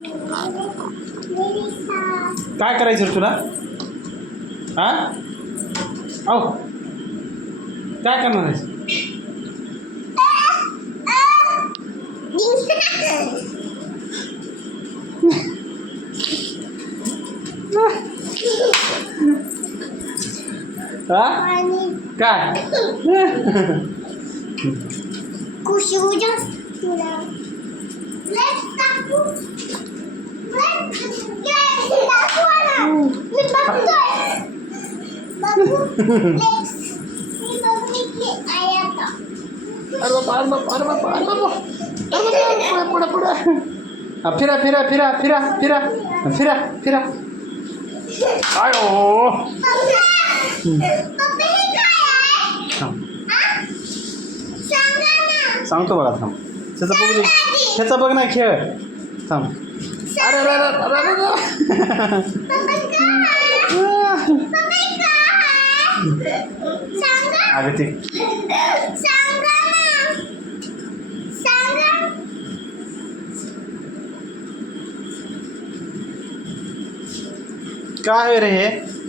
काय करायचं रे तुला? हा औ काय करणार आहेस? हा काय खुशी उजा अरे बाबा अरे बाबा अरे बाबा अरे बाबा पुढे पुढे फिरा फिरा फिरा फिरा फिरा फिरा फिरा आयो सांगतो बघा थांब त्याचा बघ त्याचा बघ ना खेळ थांब अरे अरे अरे अरे अरे ते काय रे हे